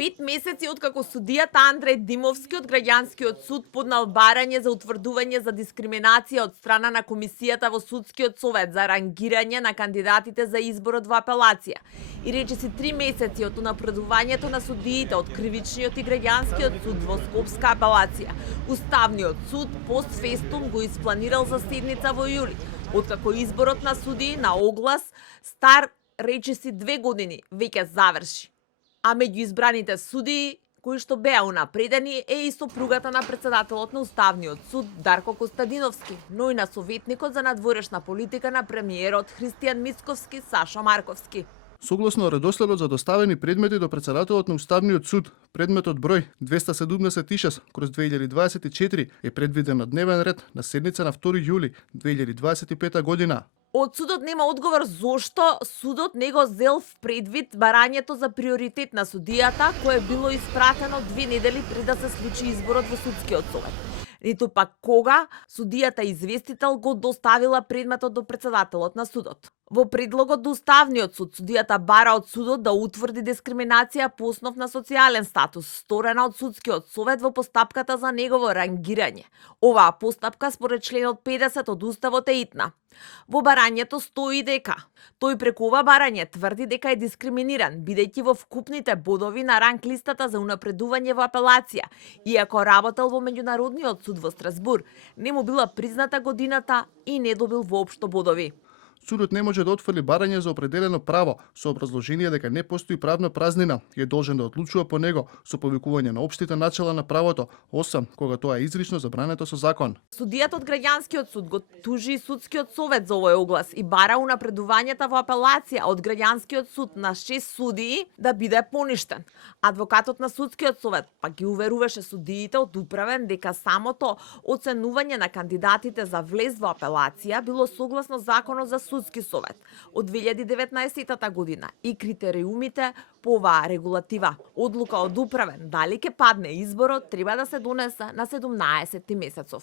5 месеци откако судијата Андреј Димовски од Граѓанскиот суд поднал барање за утврдување за дискриминација од страна на Комисијата во Судскиот совет за рангирање на кандидатите за изборот во апелација и речиси 3 месеци од унапредувањето на судиите од Кривичниот и Граѓанскиот суд во Скопска апелација, Уставниот суд постфестум го испланирал за седница во јули, откако изборот на судии на оглас стар речиси 2 години веќе заврши. А меѓу избраните судии кои што беа унапредени е и сопругата на председателот на Уставниот суд Дарко Костадиновски, но и на советникот за надворешна политика на премиерот Христијан Мицковски Сашо Марковски. Согласно редоследот за доставени предмети до председателот на Уставниот суд, предметот број 276/2024 е предвиден на дневен ред на седница на 2 јули 2025 година. Од судот нема одговор зошто судот не го зел в предвид барањето за приоритет на судијата, кое било испратено 2 недели пред да се случи изборот во Судскиот совет. Ниту пак кога судијата известител го доставила предметот до председателот на судот. Во предлогот до Уставниот суд, судијата бара од судот да утврди дискриминација по основ на социјален статус, сторена од Судскиот совет во постапката за негово рангирање. Оваа постапка според членот 50 од Уставот е итна. Во барањето стои дека тој преку ова барање тврди дека е дискриминиран, бидејќи во вкупните бодови на ранг листата за унапредување во апелација, иако работел во Меѓународниот суд во Страсбур, не му била призната годината и не добил воопшто бодови. Судот не може да отфрли барање за определено право со образложение дека не постои правна празнина и е должен да одлучува по него со повикување на општите начела на правото, осам кога тоа е изрично забрането со закон. Судијата од Граѓанскиот суд го тужи Судскиот совет за овој оглас и бара унапредувањата во апелација од Граѓанскиот суд на 6 судии да биде поништен. Адвокатот на Судскиот совет пак ги уверуваше судиите од управен дека самото оценување на кандидатите за влез во апелација било согласно законот за Судски совет од 2019 година и критериумите по оваа регулатива. Одлука од управен дали ќе падне изборот треба да се донесе на 17 месецов.